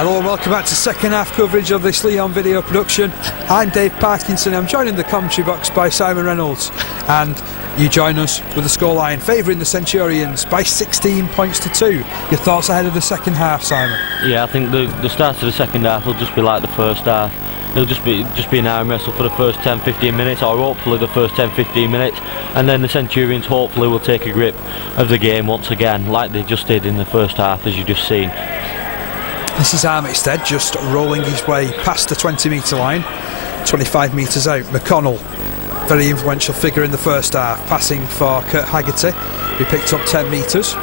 Hello and welcome back to second half coverage of this Leigh video production. I'm Dave Parkinson. I'm joined in the commentary box by Simon Reynolds, and you join us with the scoreline favouring the Centurions by 16 points to 2. Your thoughts ahead of the second half, Simon? Yeah, I think the start of the second half will just be like the first half. It'll just be an arm wrestle for the first 10-15 minutes, or hopefully the first 10-15 minutes, and then the Centurions hopefully will take a grip of the game once again, like they just did in the first half, as you just seen. This is Armitstead just rolling his way past the 20-metre line, 25 metres out. McConnell, very influential figure in the first half, passing for Kurt Haggerty, who picked up 10 metres.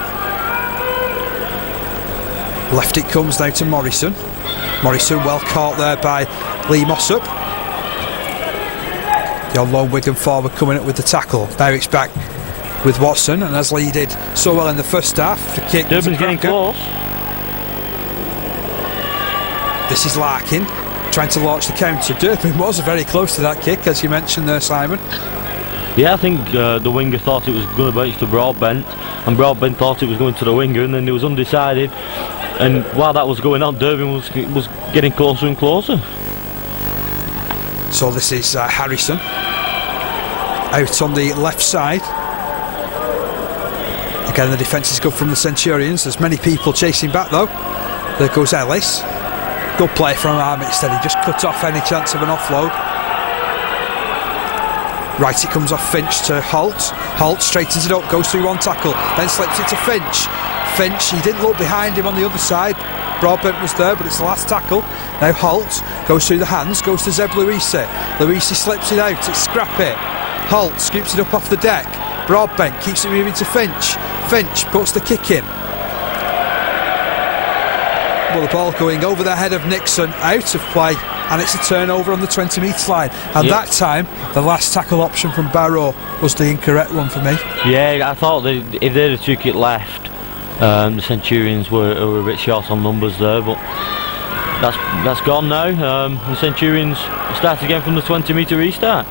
Left it comes now to Morrison. Morrison well caught there by Leigh Mossop. The old lone Wigan forward coming up with the tackle. Now it's back with Watson, and as Leigh did so well in the first half, the kick. Durban's getting close. This is Larkin trying to launch the counter. Durban was very close to that kick, as you mentioned there, Simon. Yeah, I think the winger thought it was going to bounce to Broadbent, and Broadbent thought it was going to the winger, and then it was undecided. And while that was going on, Durban was getting closer and closer. So this is Harrison out on the left side. Again, the defence is good from the Centurions. There's many people chasing back though. There goes Ellis. Good play from Armitstead. He just cut off any chance of an offload. Right, it comes off Finch to Holt. Holt straightens it up, goes through one tackle, then slips it to Finch. Finch, he didn't look behind him on the other side. Broadbent was there, but it's the last tackle. Now Holt goes through the hands, goes to Zeb Luisi. Luisi slips it out, it's Scrappy. Holt scoops it up off the deck. Broadbent keeps it moving to Finch. Finch puts the kick in. Well, the ball going over the head of Nixon, out of play, and it's a turnover on the 20-metre line. And that time, the last tackle option from Barrow was the incorrect one for me. Yeah, I thought that if they'd have took it left, the Centurions were a bit short on numbers there, but that's gone now. The Centurions start again from the 20-metre restart.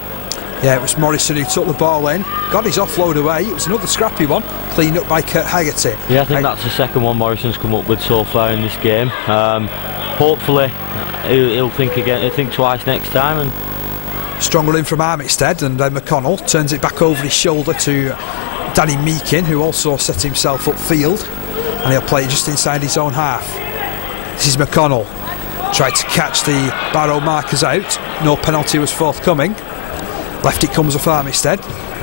Yeah, it was Morrison who took the ball in, got his offload away. It was another scrappy one, cleaned up by Kurt Haggerty. Yeah, I think that's the second one Morrison's come up with so far in this game. Hopefully he'll think again, he'll think twice next time. And strong run in from Armitstead, and then McConnell turns it back over his shoulder to Danny Meakin, who also set himself upfield, and he'll play it just inside his own half. This is McConnell, tried to catch the Barrow markers out, no penalty was forthcoming. Left it comes off Armitstead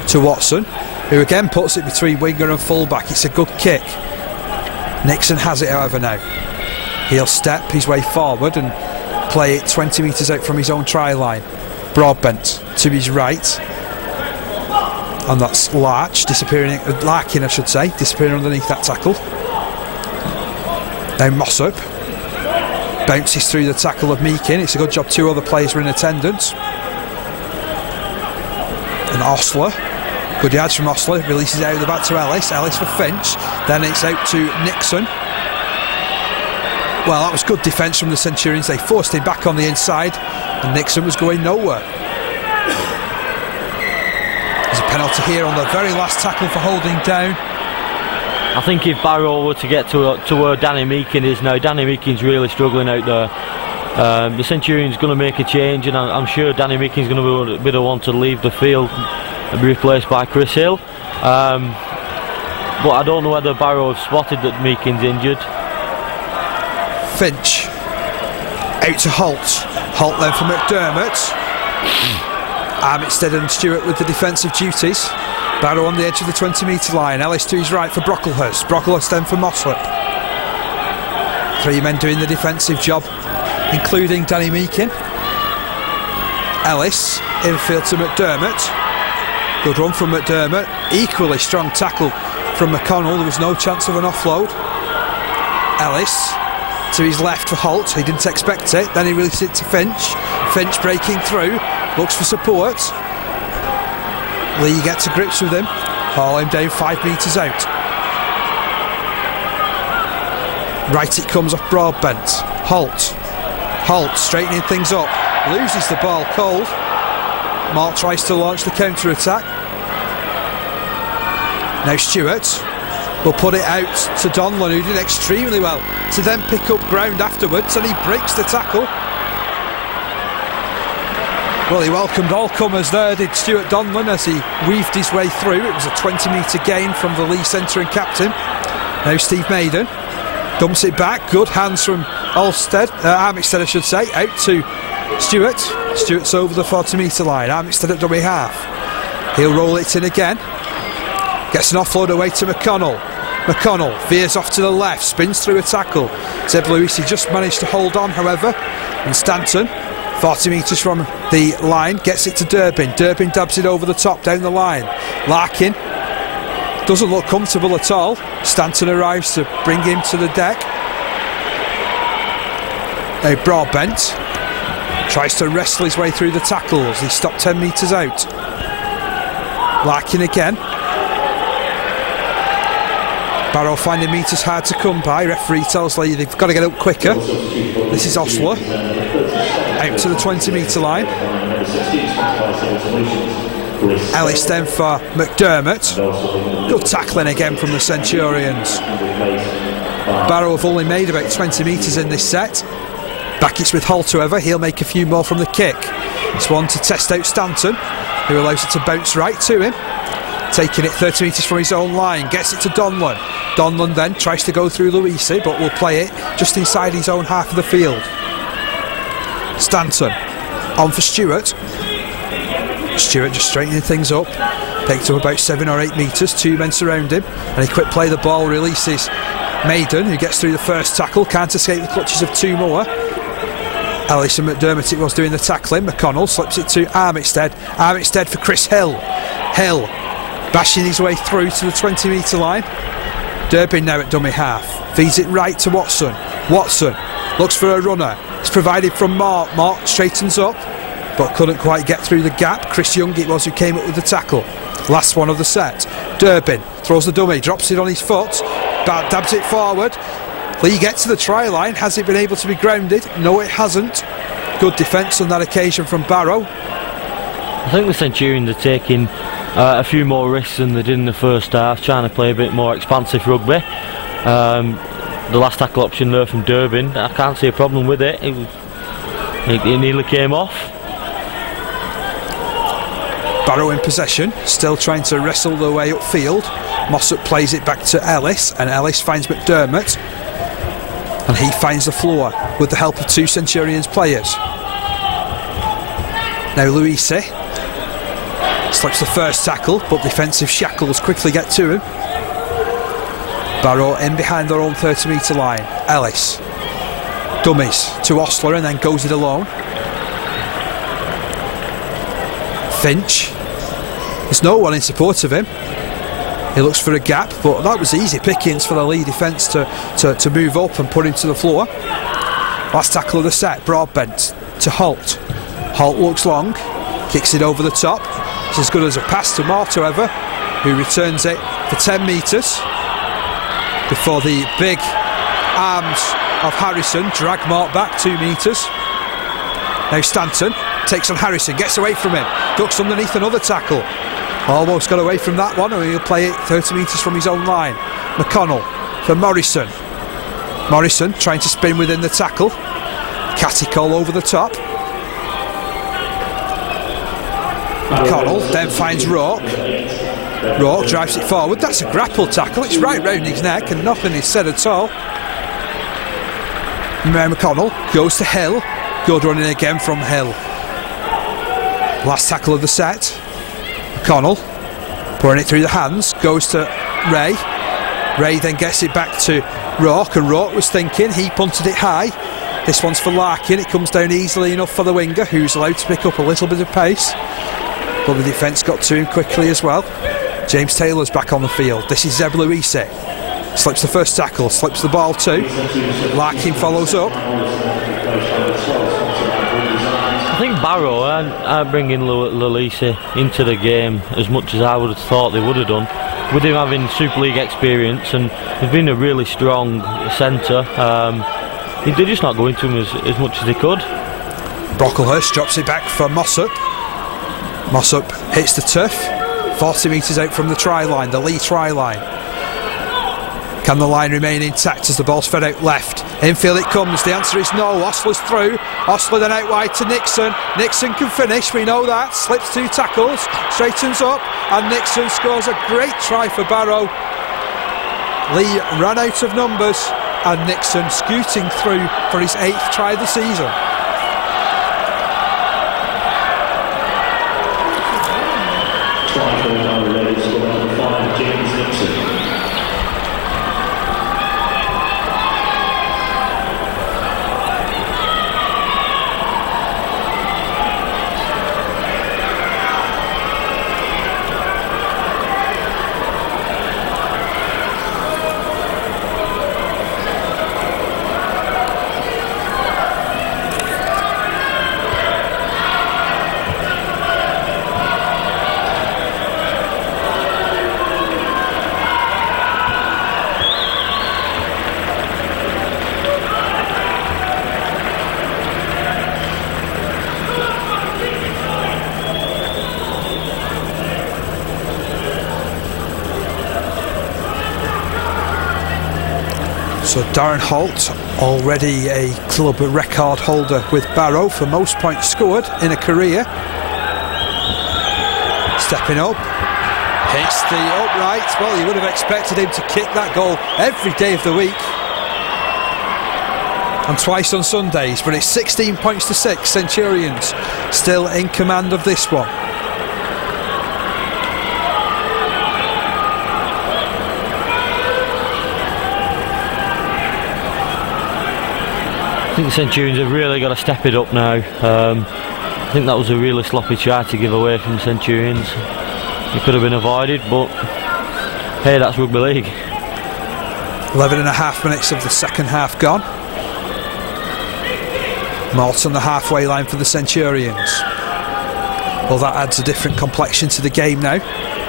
to Watson, who again puts it between winger and fullback. It's a good kick. Nixon has it however now. He'll step his way forward and play it 20 metres out from his own try line. Broadbent to his right, and that's Larkin, I should say, disappearing underneath that tackle. Now Mossop bounces through the tackle of Meakin. It's a good job two other players were in attendance. And Osler, good yards from Osler, releases it out of the back to Ellis. Ellis for Finch, then it's out to Nixon. Well, that was good defence from the Centurions. They forced him back on the inside, and Nixon was going nowhere. There's a penalty here on the very last tackle for holding down. I think if Barrow were to get to where Danny Meakin is now, Danny Meakin's really struggling out there. The Centurion's going to make a change, and I'm sure Danny Meakin's going to be the one to leave the field and be replaced by Chris Hill. But I don't know whether Barrow have spotted that Meakin's injured. Finch out to Holt. Holt then for McDermott. Armitstead and Stewart with the defensive duties. Barrow on the edge of the 20-metre line. Ellis to his right for Brocklehurst. Brocklehurst then for Mossop. Three men doing the defensive job, including Danny Meakin. Ellis infield to McDermott. Good run from McDermott. Equally strong tackle from McConnell. There was no chance of an offload. Ellis to his left for Holt. He didn't expect it. Then he released it to Finch. Finch breaking through. Looks for support. Leigh gets to grips with him. Haul him down 5 metres out. Right it comes off Broadbent. Holt straightening things up. Loses the ball cold. Mark tries to launch the counter-attack. Now Stewart will put it out to Donlan, who did extremely well to then pick up ground afterwards, and he breaks the tackle. Well, he welcomed all comers there, did Stuart Donlan, as he weaved his way through. It was a 20-metre gain from the Leigh centre and captain. Now Steve Maiden dumps it back. Good hands from Armitstead, I should say, out to Stuart. Stuart's over the 40-metre line. Armitstead at dummy half. He'll roll it in again. Gets an offload away to McConnell. McConnell veers off to the left, spins through a tackle. Zeb Lewis, he just managed to hold on, however. And Stanton, 40 metres from the line, gets it to Durbin. Durbin dabs it over the top, down the line. Larkin doesn't look comfortable at all. Stanton arrives to bring him to the deck. Now Broadbent tries to wrestle his way through the tackles. He stopped 10 metres out. Larkin again. Barrow finding metres hard to come by. Referee tells Leigh they've got to get up quicker. This is Osler. Out to the 20-metre line. Ellis then for McDermott. Good tackling again from the Centurions. Barrow have only made about 20 metres in this set. Back it's with Holt, however. He'll make a few more from the kick. It's one to test out Stanton, who allows it to bounce right to him. Taking it 30 metres from his own line, gets it to Donlan. Donlan then tries to go through Luisi, but will play it just inside his own half of the field. Stanton on for Stewart. Stewart just straightening things up. Picked up about 7 or 8 metres, 2 men surround him, and he quick play the ball, releases Maiden, who gets through the first tackle, can't escape the clutches of 2 more. Ellis and McDermott it was doing the tackling. McConnell slips it to Armitstead. Armitstead for Chris Hill. Hill bashing his way through to the 20-metre line. Durbin now at dummy half. Feeds it right to Watson. Watson looks for a runner. It's provided from Mark. Mark straightens up, but couldn't quite get through the gap. Chris Young it was who came up with the tackle. Last one of the set. Durbin throws the dummy, drops it on his foot, dabs it forward. Leigh gets to the try line. Has it been able to be grounded? No, it hasn't. Good defence on that occasion from Barrow. I think the Centurions are taking a few more risks than they did in the first half, trying to play a bit more expansive rugby. The last tackle option there from Durbin, I can't see a problem with it. It nearly came off. Barrow in possession, still trying to wrestle their way upfield. Mossop plays it back to Ellis, and Ellis finds McDermott, and he finds the floor with the help of 2 Centurions players. Now Luisi slips the first tackle, but defensive shackles quickly get to him. Barrow in behind their own 30-metre line. Ellis dummies to Osler and then goes it alone. Finch, there's no one in support of him. He looks for a gap, but that was easy pickings for the Leigh defence to move up and put him to the floor. Last tackle of the set, Broadbent to Holt. Holt looks long, kicks it over the top. It's as good as a pass to Mort, however, who returns it for 10 metres before the big arms of Harrison drag Mort back 2 metres. Now Stanton takes on Harrison, gets away from him, ducks underneath another tackle. Almost got away from that one, and he'll play it 30 metres from his own line. McConnell for Morrison. Morrison trying to spin within the tackle. Cattick all over the top. McConnell then finds Rourke. Rourke drives it forward. That's a grapple tackle. It's right round his neck and nothing is said at all. McConnell goes to Hill. Good running again from Hill. Last tackle of the set. McConnell pouring it through the hands, goes to Ray. Ray then gets it back to Rourke, and Rourke was thinking, he punted it high. This one's for Larkin. It comes down easily enough for the winger, who's allowed to pick up a little bit of pace, but the defence got to him quickly as well. James Taylor's back on the field. This is Zeb Luisi. Slips the first tackle, slips the ball too. Larkin follows up. I think Barrow aren't bringing Luisi into the game as much as I would have thought they would have done. With him having Super League experience, and he's been a really strong centre, they're just not going to him as much as they could. Brocklehurst drops it back for Mossop. Mossop hits the turf, 40 metres out from the try line, the Leigh try line. Can the line remain intact as the ball's fed out left? Infield it comes. The answer is no. Ostler's through. Ostler then out wide to Nixon. Nixon can finish, we know that. Slips 2 tackles, straightens up, and Nixon scores a great try for Barrow. Leigh ran out of numbers, and Nixon scooting through for his 8th try of the season. So Darren Holt, already a club record holder with Barrow for most points scored in a career. Stepping up, hits the upright. Well, you would have expected him to kick that goal every day of the week. And twice on Sundays, but it's 16 points to 6. Centurions still in command of this one. I think the Centurions have really got to step it up now. I think that was a really sloppy try to give away from the Centurions. It could have been avoided, but hey, that's rugby league. 11.5 minutes of the second half gone. Malt on the halfway line for the Centurions. Well, that adds a different complexion to the game now.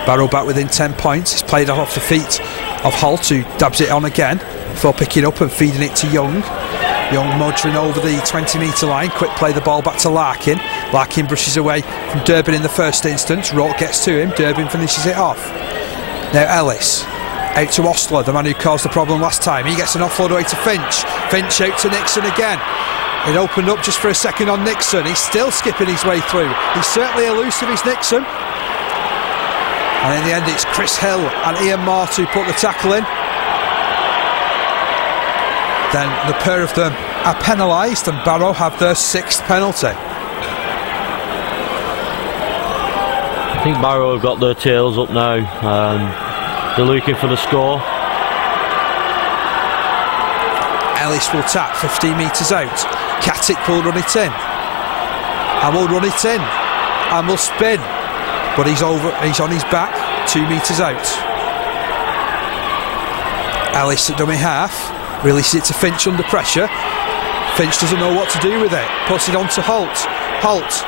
Barrow back within 10 points. It's played off the feet of Holt, who dabs it on again before picking up and feeding it to Young. Young motoring over the 20-metre line. Quick play the ball back to Larkin. Larkin brushes away from Durbin in the first instance. Rourke gets to him. Durbin finishes it off. Now Ellis out to Ostler, the man who caused the problem last time. He gets an offload away to Finch. Finch out to Nixon again. It opened up just for a second on Nixon. He's still skipping his way through. He's certainly elusive, is Nixon. And in the end it's Chris Hill and Ian Mart who put the tackle in. Then the pair of them are penalised and Barrow have their 6th penalty. I think Barrow have got their tails up now. They're looking for the score. Ellis will tap 15 metres out. Katic will run it in. And will run it in. And will spin. But he's on his back, 2 metres out. Ellis at dummy half. Releases it to Finch under pressure. Finch doesn't know what to do with it. Puts it on to Holt. Holt,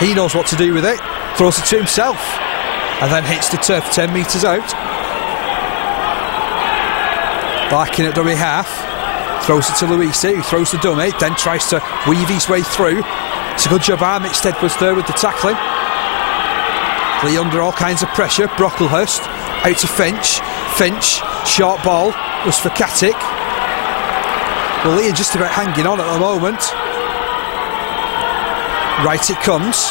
he knows what to do with it. Throws it to himself. And then hits the turf 10 metres out. Larkin at dummy half. Throws it to Luisi, who throws the dummy. Then tries to weave his way through. It's a good job Armitstead was there with the tackling. Leigh under all kinds of pressure. Brocklehurst out to Finch. Finch, short ball, was for Katic. Well, Leigh are just about hanging on at the moment. Right it comes.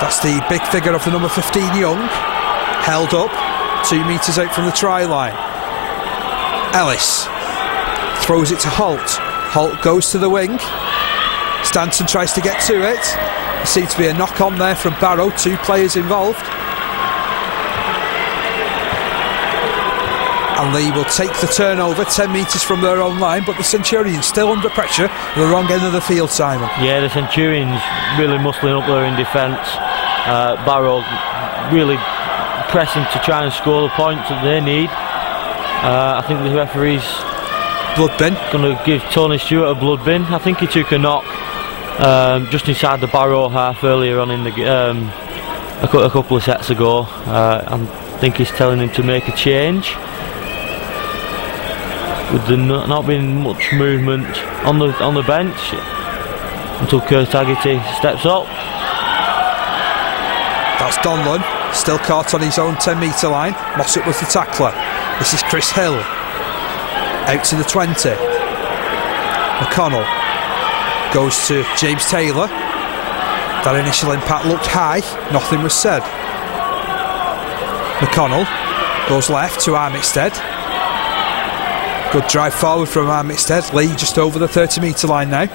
That's the big figure of the number 15 Young. Held up, 2 metres out from the try line. Ellis throws it to Holt. Holt goes to the wing. Stanton tries to get to it. There seems to be a knock on there from Barrow, 2 players involved. And Leigh will take the turnover 10 metres from their own line, but the Centurions still under pressure at the wrong end of the field, Simon. Yeah, the Centurions really muscling up there in defence. Barrow really pressing to try and score the points that they need. I think the referee's blood bin. Going to give Tony Stewart a blood bin. I think he took a knock just inside the Barrow half earlier on in the a couple of sets ago. I think he's telling him to make a change. With there not being much movement on the bench until Kurt Haggerty steps up. That's Donlan, still caught on his own 10 metre line. Mossop was the tackler. This is Chris Hill. Out to the 20. McConnell goes to James Taylor. That initial impact looked high, nothing was said. McConnell goes left to Armitstead. Good drive forward from Armitstead. Leigh just over the 30-metre line now.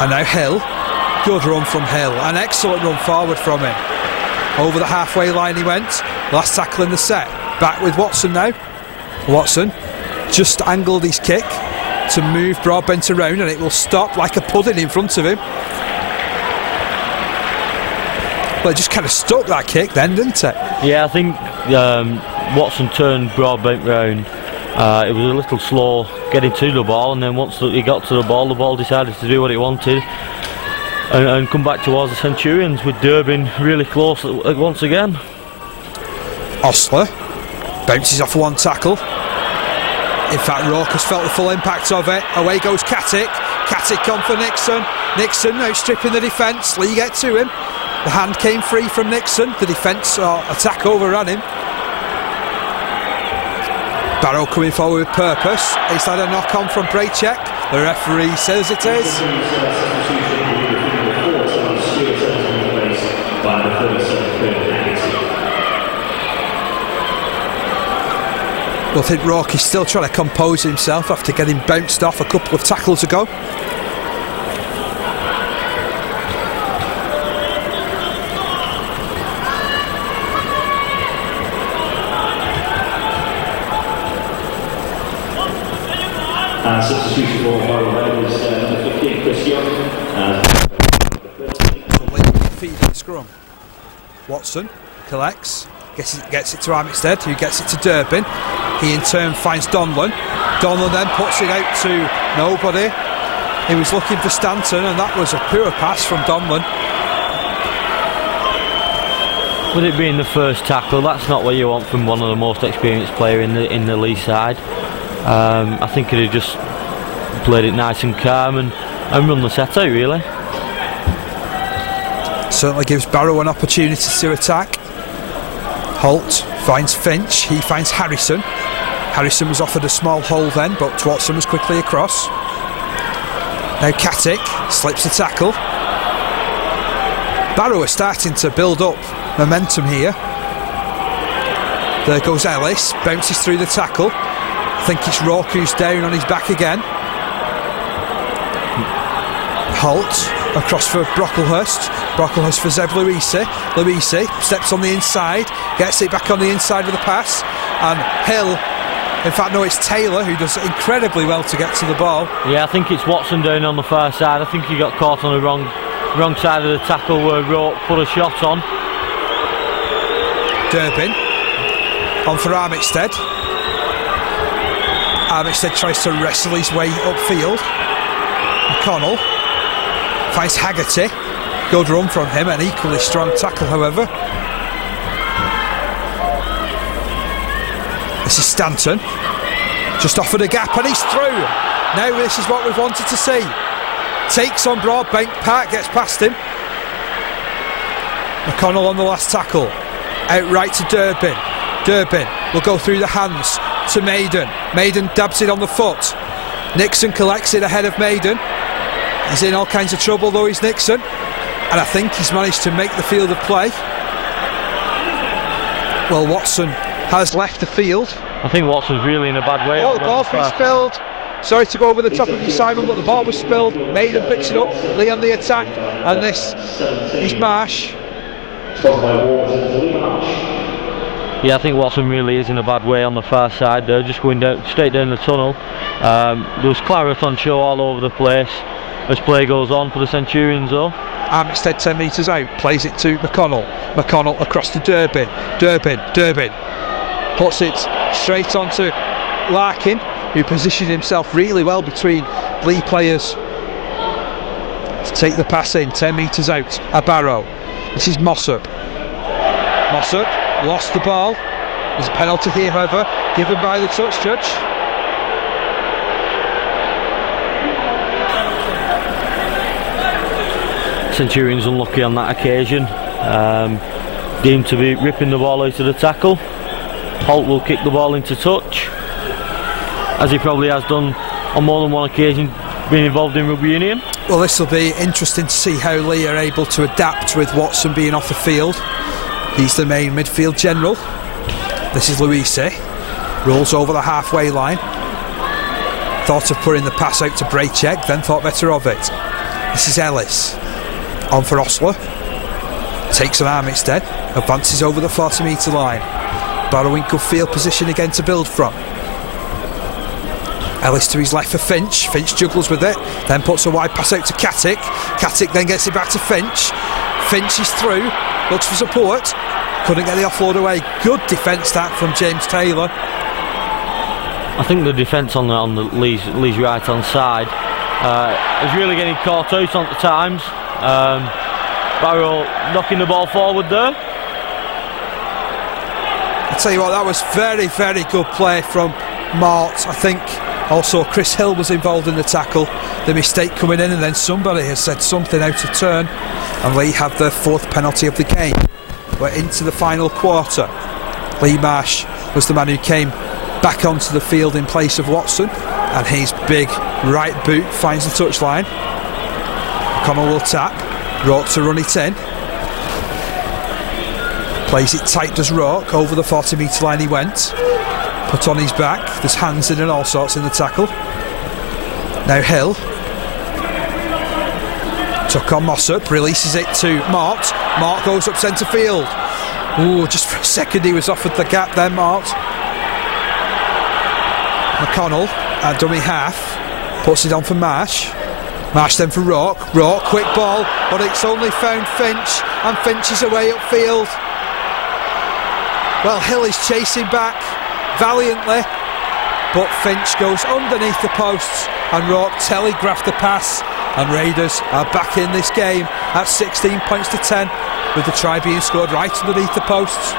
And now Hill. Good run from Hill. An excellent run forward from him. Over the halfway line he went. Last tackle in the set. Back with Watson now. Watson just angled his kick to move Broadbent around, and it will stop like a pudding in front of him. Well, it just kind of stuck, that kick then, didn't it? Yeah, I think Watson turned Broadbent round. It was a little slow getting to the ball, and then once he got to the ball decided to do what it wanted and come back towards the Centurions, with Durbin really close once again. Osler bounces off one tackle. In fact, Rourke has felt the full impact of it. Away goes Katic. Katic on for Nixon. Nixon outstripping the defence. Leigh get to him. The hand came free from Nixon. The defence attack overran him. Barrow coming forward with purpose. Is that a knock on from Braychek? The referee says it is. Well, I think Rourke is still trying to compose himself after getting bounced off a couple of tackles ago. Substitution for barrow is number 15, Chris Young. Feeding scrum. Watson collects, gets it to Armitstead, who gets it to Durbin. He in turn finds Donlan. Donlan then puts it out to nobody. He was looking for Stanton, and that was a poor pass from Donlan. With it being the first tackle, that's not what you want from one of the most experienced players in the Leigh side. I think he'd have just played it nice and calm and run the set out, really. Certainly gives Barrow an opportunity to attack. Holt finds Finch, he finds Harrison. Harrison was offered a small hole then, but Watson was quickly across. Now Katic slips the tackle. Barrow are starting to build up momentum here. There goes Ellis, bounces through the tackle. I think it's Rourke who's down on his back again. Holt across for Brocklehurst. Brocklehurst for Zeb Luisi. Luisi steps on the inside, gets it back on the inside of the pass, and Hill, in fact no, it's Taylor who does incredibly well to get to the ball. Yeah, I think it's Watson down on the far side. I think he got caught on the wrong side of the tackle where Rourke put a shot on. Durbin on for Armitstead. Armitstead tries to wrestle his way upfield. McConnell finds Haggerty. Good run from him, an equally strong tackle however. This is Stanton. Just offered a gap and he's through. Now this is what we've wanted to see. Takes on Broadbank, Park gets past him. McConnell on the last tackle. Out right to Durbin. Durbin will go through the hands to Maiden. Maiden dabs it on the foot. Nixon collects it ahead of Maiden. He's in all kinds of trouble though, he's Nixon. And I think he's managed to make the field of play. Well, Watson has left the field. I think Watson's really in a bad way. Oh, the ball's been spilled. Sorry to go over the top of you, Simon, but the ball was spilled. Maiden picks it up. Leigh on the attack. And this is Marsh. Yeah, I think Watson really is in a bad way on the far side there, just going down, straight down the tunnel. There was claret on show all over the place as play goes on for the Centurions though. Armitstead 10 metres out, plays it to McConnell. McConnell across to Durbin. Durbin puts it straight onto Larkin, who positioned himself really well between Leigh players to take the pass in. 10 metres out, a Barrow. This is Mossop. Mossop lost the ball. There's a penalty here however, given by the touch judge. Centurions unlucky on that occasion, deemed to be ripping the ball out of the tackle. Holt will kick the ball into touch, as he probably has done on more than one occasion being involved in rugby union. Well, this will be interesting to see how Leigh are able to adapt with Watson being off the field. He's the main midfield general. This is Luise, rolls over the halfway line. Thought of putting the pass out to Braycheck, then thought better of it. This is Ellis, on for Osler, takes an arm instead, advances over the 40 metre line. Barrow in good field position again to build from. Ellis to his left for Finch. Finch juggles with it, then puts a wide pass out to Katic. Katic then gets it back to Finch. Finch is through, looks for support, couldn't get the offload away. Good defence that from James Taylor. I think the defence on the Leigh's right hand side is really getting caught out on the times. Barrow knocking the ball forward there. I tell you what, that was very, very good play from Mort. I think also Chris Hill was involved in the tackle. The mistake coming in, and then somebody has said something out of turn, and Leigh have their 4th penalty of the game. We're into the final quarter. Leigh Marsh was the man who came back onto the field in place of Watson, and his big right boot finds the touchline. O'Connell will tap, Rourke to run it in, plays it tight, does Rourke, over the 40 metre line he went, put on his back, there's hands in and all sorts in the tackle. Now Hill took on Mossop, releases it to Mort. Mort goes up centre field. Ooh, just for a second he was offered the gap then, Mort. McConnell at dummy half, puts it on for Marsh. Marsh then for Rourke. Rourke, quick ball, but it's only found Finch, and Finch is away upfield. Well, Hill is chasing back valiantly, but Finch goes underneath the posts, and Rourke telegraphed the pass, and Raiders are back in this game at 16 points to 10, with the try being scored right underneath the posts.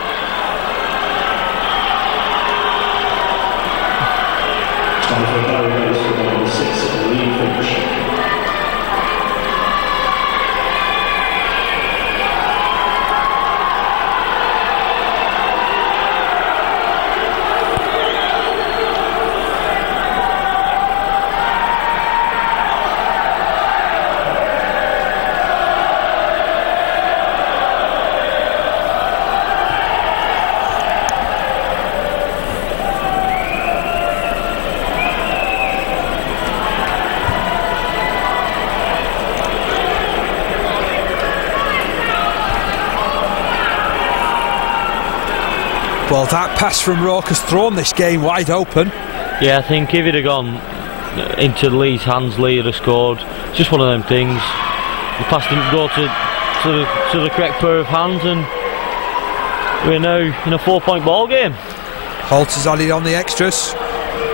Well, that pass from Rourke has thrown this game wide open. Yeah, I think if it had gone into Leigh's hands, Leigh would have scored. It's just one of them things. The pass didn't go to the correct pair of hands, and we're now in a 4-point ball game. Holt has added on the extras.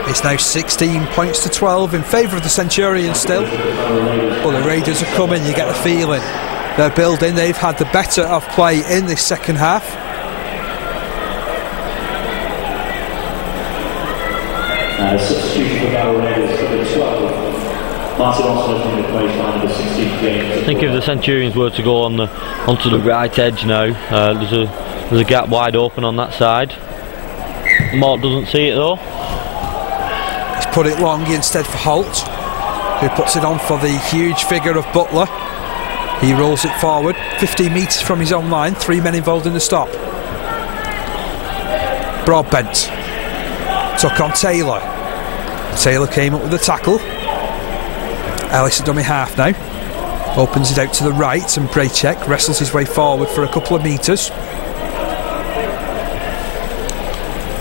It's now 16 points to 12 in favour of the Centurions still. Well, the Raiders are coming, you get the feeling. They're building, they've had the better of play in this second half. Substitution for Barrow Raiders for the 12. Martin Osler from the place line of the 16th game. I think if the Centurions were to go onto the right edge now, there's a gap wide open on that side. Mort doesn't see it though. He's put it long instead for Holt, who puts it on for the huge figure of Butler. He rolls it forward 15 metres from his own line, 3 men involved in the stop. Broadbent took on Taylor. Taylor came up with the tackle. Ellis at dummy half now, opens it out to the right, and Braycheck wrestles his way forward for a couple of metres.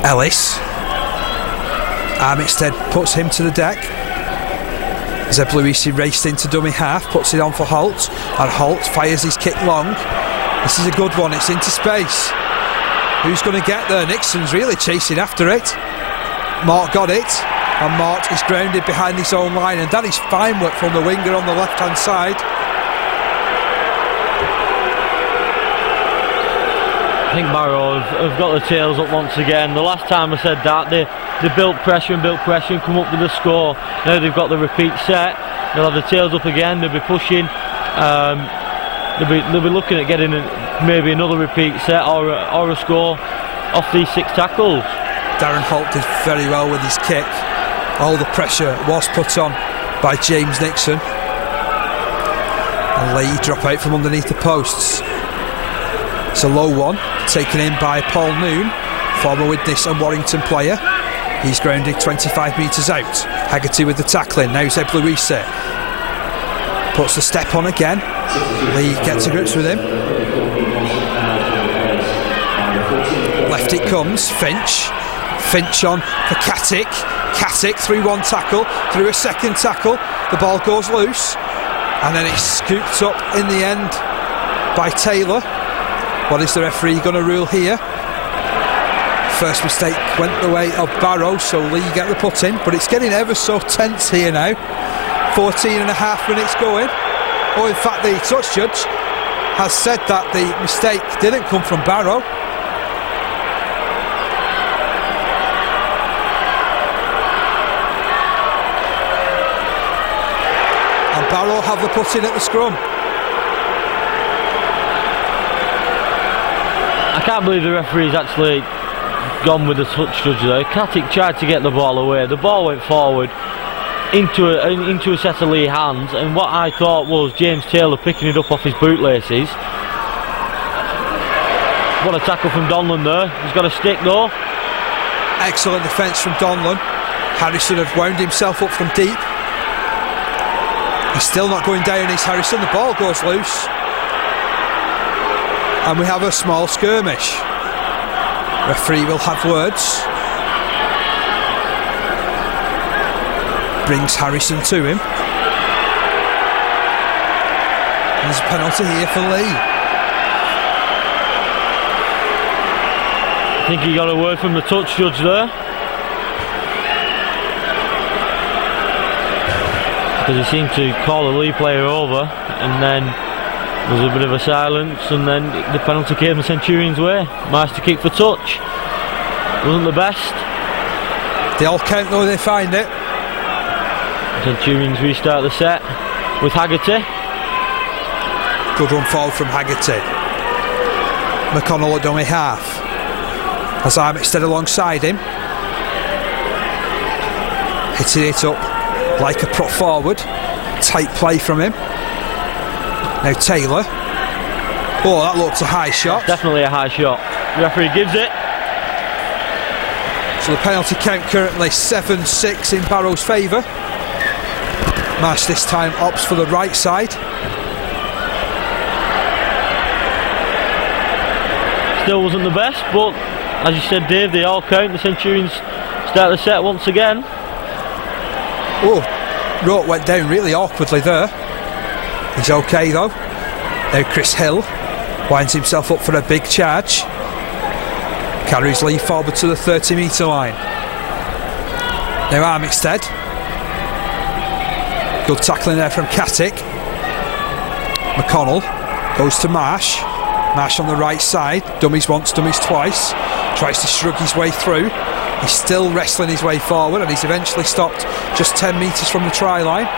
Ellis, Armitstead puts him to the deck. Zeb Luisi raced into dummy half, puts it on for Holt, and Holt fires his kick long. This is a good one, it's into space. Who's going to get there? Nixon's really chasing after it. Mort got it, and Mort is grounded behind his own line, and that is fine work from the winger on the left hand side. I think Barrow have got the tails up once again. The last time I said that, they built pressure and come up with a score. Now they've got the repeat set, they'll have the tails up again, they'll be pushing, they'll be looking at getting maybe another repeat set or a score. off these 6 tackles. Darren Holt did very well with his kick. All the pressure was put on by James Nixon. And Leigh drop out from underneath the posts. It's a low one, taken in by Paul Noon, former Widnes and Warrington player. He's grounded 25 metres out. Haggerty with the tackling. Now Zeb Louise puts the step on again. Leigh gets to grips with him. Left it comes. Finch on for Katic. Katic through one tackle, through a second tackle. The ball goes loose, and then it's scooped up in the end by Taylor. What is the referee going to rule here? First mistake went the way of Barrow, so Leigh get the put in, but it's getting ever so tense here now. 14 and a half minutes going. Oh, in fact, the touch judge has said that the mistake didn't come from Barrow. And Barrow have the put in at the scrum. I can't believe the referee's actually gone with the touch judge there. Katic tried to get the ball away. The ball went forward into a set of Leigh hands, and what I thought was James Taylor picking it up off his bootlaces. What a tackle from Donlan there. He's got a stick though. Excellent defence from Donlan. Harrison had wound himself up from deep. He's still not going down, is Harrison. The ball goes loose, and we have a small skirmish. Referee will have words. Brings Harrison to him. And there's a penalty here for Leigh. I think he got a word from the touch judge there. Because he seemed to call a Leigh player over, and then there was a bit of a silence, and then the penalty came the Centurions' way. Meister kick for touch. Wasn't the best. They all count though, they find it. Centurions restart the set with Haggerty. Good run forward from Haggerty. McConnell at dummy half. As Armitstead alongside him. Hitting it up like a prop forward. Tight play from him. Now Taylor. Oh, that looked a high shot. Definitely a high shot. The referee gives it. So the penalty count currently 7-6 in Barrow's favour. Marsh this time opts for the right side. Still wasn't the best, but as you said, Dave, they all count. The Centurions start the set once again. Oh, Rote went down really awkwardly there. He's okay though. Now Chris Hill winds himself up for a big charge. Carries Leigh forward to the 30 metre line. Now Armitstead. Good tackling there from Katic. McConnell goes to Marsh. Marsh on the right side. Dummies once, dummies twice. Tries to shrug his way through. He's still wrestling his way forward, and he's eventually stopped just 10 metres from the try line.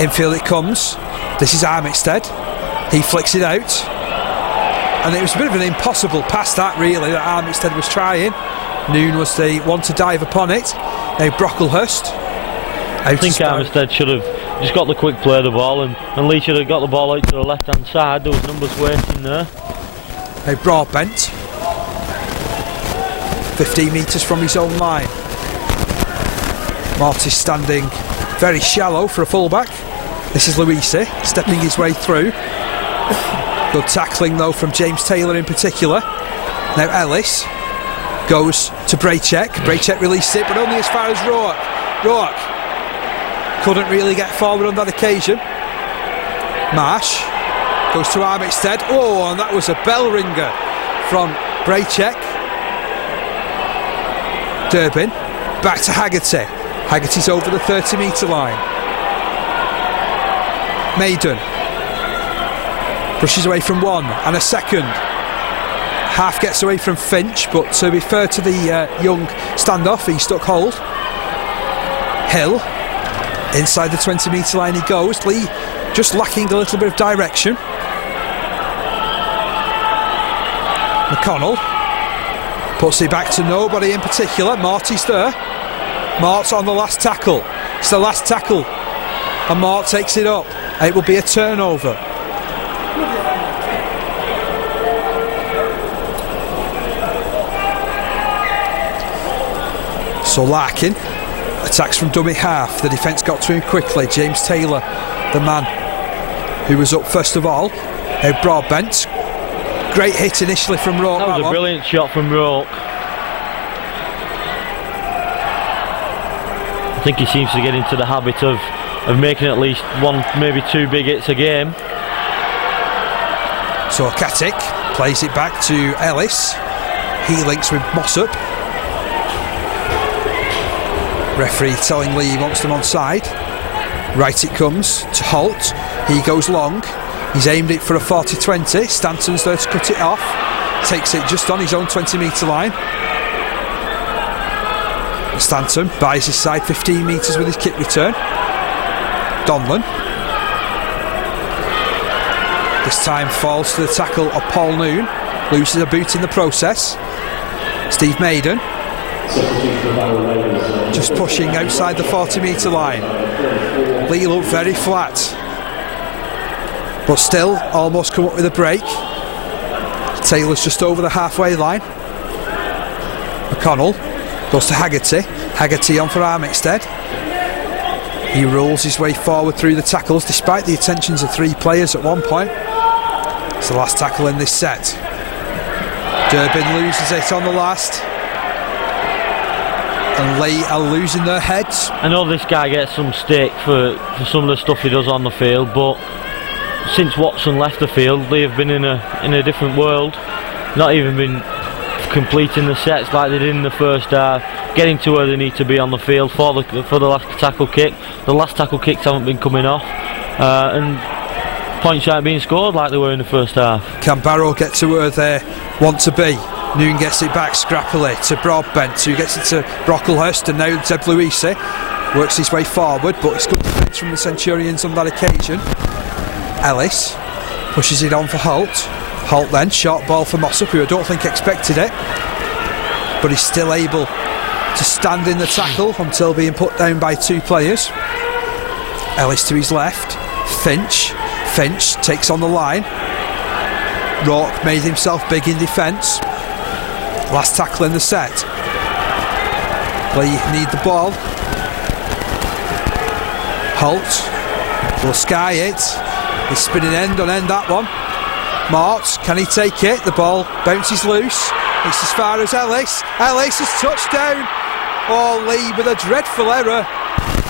Infield it comes. This is Armitstead. He flicks it out. And it was a bit of an impossible pass that really that Armitstead was trying. Noon was the one to dive upon it. Now Brocklehurst. I think Armitstead should have just got the quick play of the ball, and Leigh should have got the ball out to the left hand side. There was numbers waiting there. Now Broadbent. 15 metres from his own line. Mortis standing very shallow for a fullback. This is Louise stepping his way through. Good tackling though from James Taylor in particular. Now Ellis goes to Braycheck. Braycheck released it, but only as far as Rourke. Rourke couldn't really get forward on that occasion. Marsh goes to Armitstead. Oh, and that was a bell ringer from Braycheck. Durbin back to Haggerty. Haggerty's over the 30 metre line. Maiden brushes away from one and a second. Half gets away from Finch, but to be fair to the young standoff, he stuck hold. Hill inside the 20 metre line he goes. Leigh just lacking a little bit of direction. McConnell puts it back to nobody in particular. Marty's there. Mart's on the last tackle. It's the last tackle, and Mart takes it up. It will be a turnover. So Larkin attacks from dummy half. The defence got to him quickly. James Taylor, the man who was up first of all. Now Broadbent. Great hit initially from Rourke. That was a brilliant shot from Rourke. I think he seems to get into the habit of making at least one, maybe two big hits a game. So Katic plays it back to Ellis. He links with Mossop. Referee telling Leigh he wants them onside. Right it comes to Holt. He goes long. He's aimed it for a 40-20. Stanton's there to cut it off. Takes it just on his own 20-metre line. Stanton buys his side 15 metres with his kick return. Donlan. This time falls to the tackle of Paul Noon. Loses a boot in the process. Steve Maiden. Just pushing outside the 40-metre line. Leigh looked very flat, but still almost come up with a break. Taylor's just over the halfway line. McConnell goes to Haggerty. Haggerty on for Armitstead. He rolls his way forward through the tackles despite the attentions of three players at one point. It's the last tackle in this set. Durbin loses it on the last. And Leigh are losing their heads. I know this guy gets some stick for some of the stuff he does on the field, but since Watson left the field, they have been in a different world. Not even been completing the sets like they did in the first half, getting to where they need to be on the field for the last tackle kick. The last tackle kicks haven't been coming off, and points aren't being scored like they were in the first half. Can Barrow get to where they want to be? Noon gets it back scrappily to Broadbent, who gets it to Brocklehurst, and now Zeb Luisi works his way forward, but it's good defence from the Centurions on that occasion. Ellis pushes it on for Holt. Holt then, short ball for Mossop, who I don't think expected it, but he's still able to stand in the tackle until being put down by two players. Ellis to his left. Finch takes on the line. Rourke made himself big in defence. Last tackle in the set. Leigh need the ball. Holt will sky it. He's spinning end on end, that one. Mart, can he take it? The ball bounces loose. It's as far as Ellis. Ellis has touched down. Oh, Leigh with a dreadful error.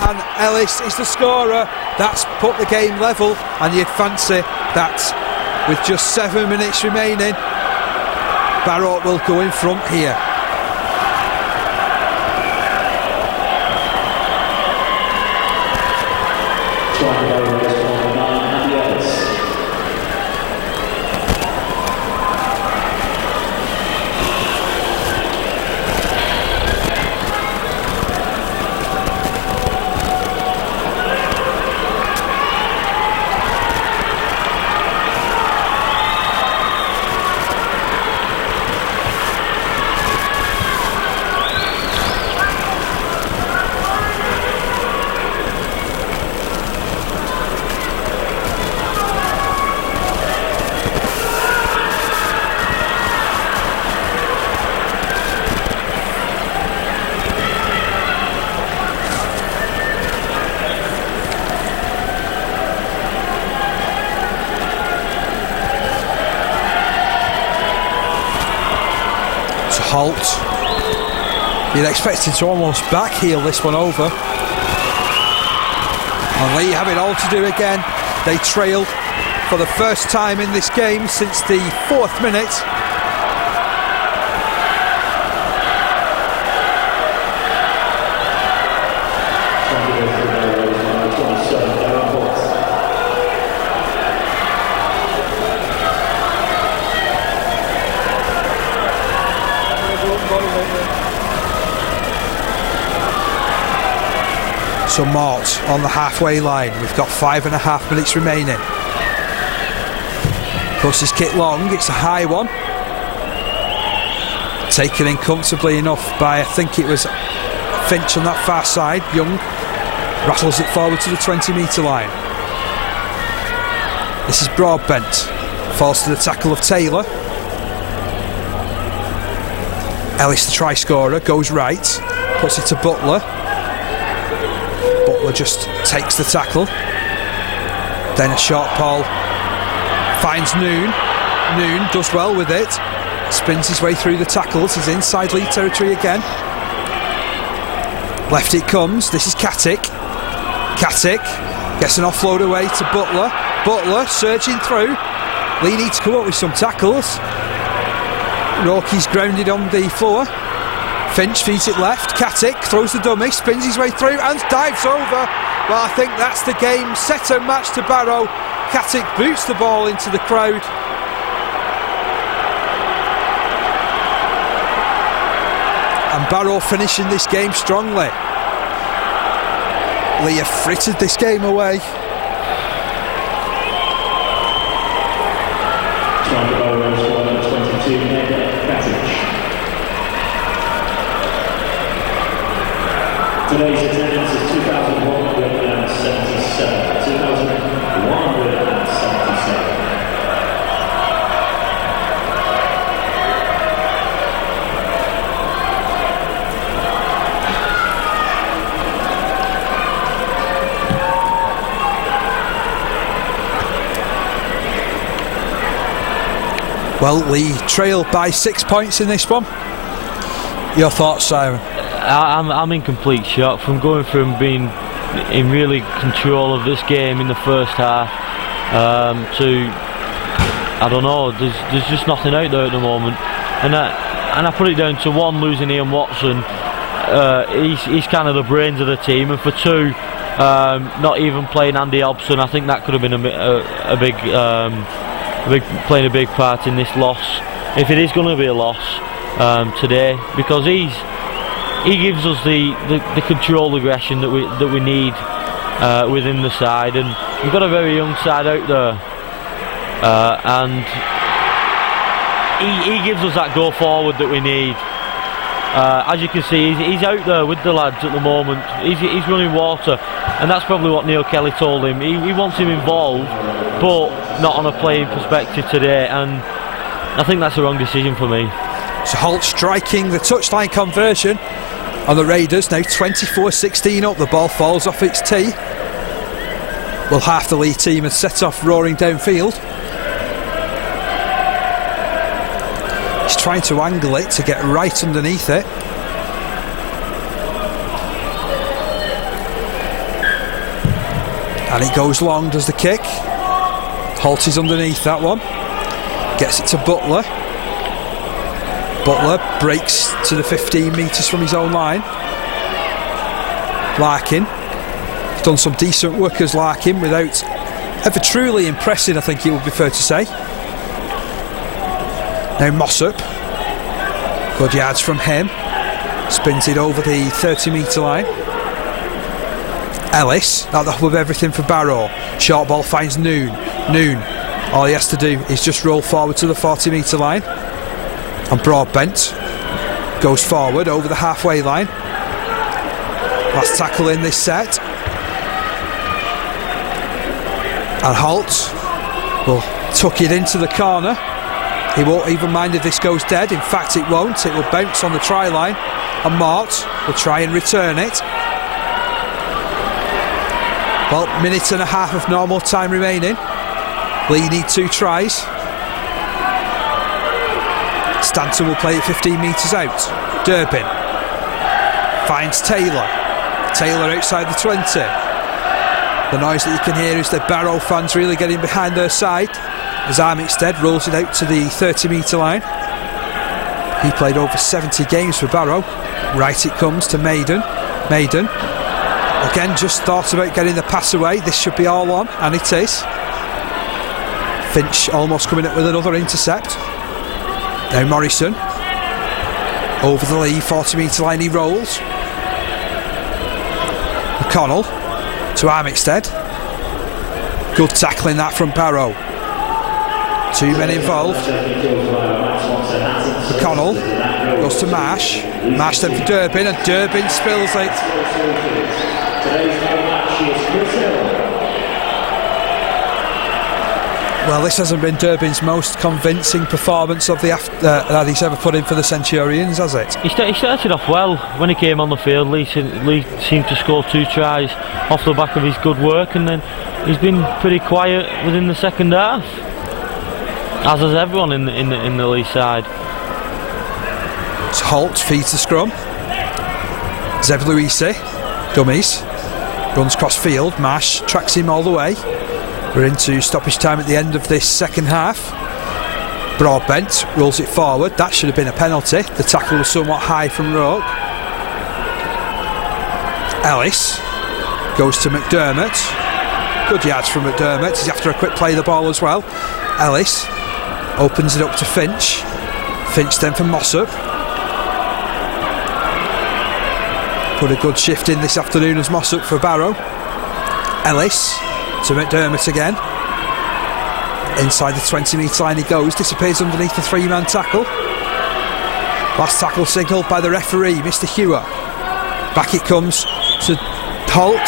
And Ellis is the scorer. That's put the game level. And you'd fancy that with just 7 minutes remaining, Barrow will go in front here. Holt. You'd expect him to almost backheel this one over. And Leigh have it all to do again. They trail for the first time in this game since the 4th minute. So Mart on the halfway line. We've got 5.5 minutes remaining. Puts his kick long. It's a high one. taken in comfortably enough by, I think it was Finch on that far side. Young rattles it forward to the 20-metre line. This is Broadbent, falls to the tackle of Taylor. Ellis, the try scorer, goes right, puts it to Butler. Butler just takes the tackle. Then a short ball finds Noon. Noon does well with it, spins his way through the tackles. He's inside Leigh territory again. Left it comes. This is Katic. Katic gets an offload away to Butler. Butler surging through. Leigh needs to come up with some tackles. Rourke's grounded on the floor. Finch feeds it left. Katic throws the dummy, spins his way through and dives over. Well, I think that's the game. Set and match to Barrow. Katic boots the ball into the crowd. And Barrow finishing this game strongly. Leigh have frittered this game away. Today's attendance is 2,177. 2,177. Well, Leigh trailed by 6 points in this one. Your thoughts, Simon? I'm in complete shock from going from being in really control of this game in the first half to, I don't know, there's just nothing out there at the moment, and I put it down to one, losing Ian Watson. He's kind of the brains of the team, and for two, not even playing Andy Hobson. I think that could have been playing a big part in this loss, if it is going to be a loss today, because he gives us the controlled aggression that we need within the side, and we've got a very young side out there, and he gives us that go forward that we need. As you can see, he's out there with the lads at the moment. He's running water, and that's probably what Neil Kelly told him. He wants him involved, but not on a playing perspective today, and I think that's the wrong decision for me. So Holt striking the touchline conversion on the Raiders, now 24-16 up. The ball falls off its tee. Well, half the Leigh team has set off roaring downfield. He's trying to angle it to get right underneath it. And it goes long, does the kick. Holt is underneath that one. Gets it to Butler. Butler breaks to the 15 metres from his own line. Larkin. He's done some decent work as Larkin without ever truly impressing, I think it would be fair to say. Now Mossop. Good yards from him. Spins it over the 30 metre line. Ellis at the hub of everything for Barrow. Short ball finds Noon. All he has to do is just roll forward to the 40 metre line. And Broadbent goes forward over the halfway line. Last tackle in this set. And Holt will tuck it into the corner. He won't even mind if this goes dead. In fact, it won't. It will bounce on the try line. And Mort will try and return it. Well, minute and a half of normal time remaining. Leigh need 2 tries. Stanton will play it 15 metres out. Durbin finds Taylor. Taylor outside the 20. The noise that you can hear is the Barrow fans really getting behind their side as Armitstead rolls it out to the 30 metre line. He played over 70 games for Barrow. Right it comes to Maiden. Maiden again just thought about getting the pass away. This should be all on, and it is. Finch almost coming up with another intercept. Now Morrison over the Leigh 40 metre line, he rolls. McConnell to Armitstead. Good tackling that from Barrow. 2 men involved. McConnell goes to Marsh. Marsh then for Durbin, and Durbin spills it. Well, this hasn't been Durbin's most convincing performance of the that he's ever put in for the Centurions, has it? He started off well when he came on the field. Leigh seemed to score 2 tries off the back of his good work, and then he's been pretty quiet within the second half, as has everyone in the Leigh side. So Holt feeds the scrum. Zev Luisi, dummies, runs cross field. Marsh tracks him all the way. We're into stoppage time at the end of this second half. Broadbent rolls it forward. That should have been a penalty. The tackle was somewhat high from Roke. Ellis goes to McDermott. Good yards from McDermott. He's after a quick play of the ball as well. Ellis opens it up to Finch. Finch then for Mossop. Put a good shift in this afternoon as Mossop for Barrow. Ellis to McDermott again. Inside the 20-metre line he goes, disappears underneath the 3-man tackle. Last tackle signalled by the referee, Mr. Hewer. Back it comes to Holt.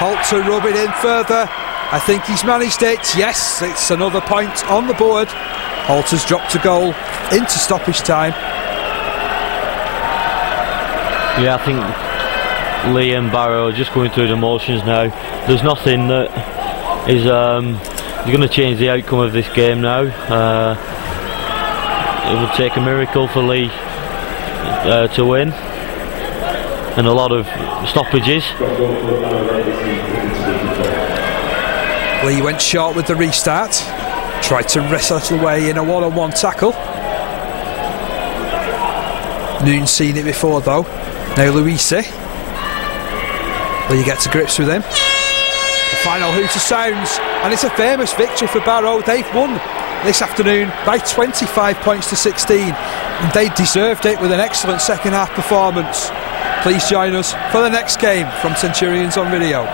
Holt to rub it in further. I think he's managed it. Yes, it's another point on the board. Holt has dropped a goal into stoppage time. Yeah, I think Leigh and Barrow are just going through the motions now. There's nothing that is going to change the outcome of this game now. It would take a miracle for Leigh to win, and a lot of stoppages. Leigh went short with the restart, tried to wrestle it away in a one-on-one tackle. Noon's seen it before though. Now Luisi. Leigh gets to grips with him. The final hooter sounds, and it's a famous victory for Barrow. They've won this afternoon by 25 points to 16, and they deserved it with an excellent second half performance. Please join us for the next game from Centurions on Video.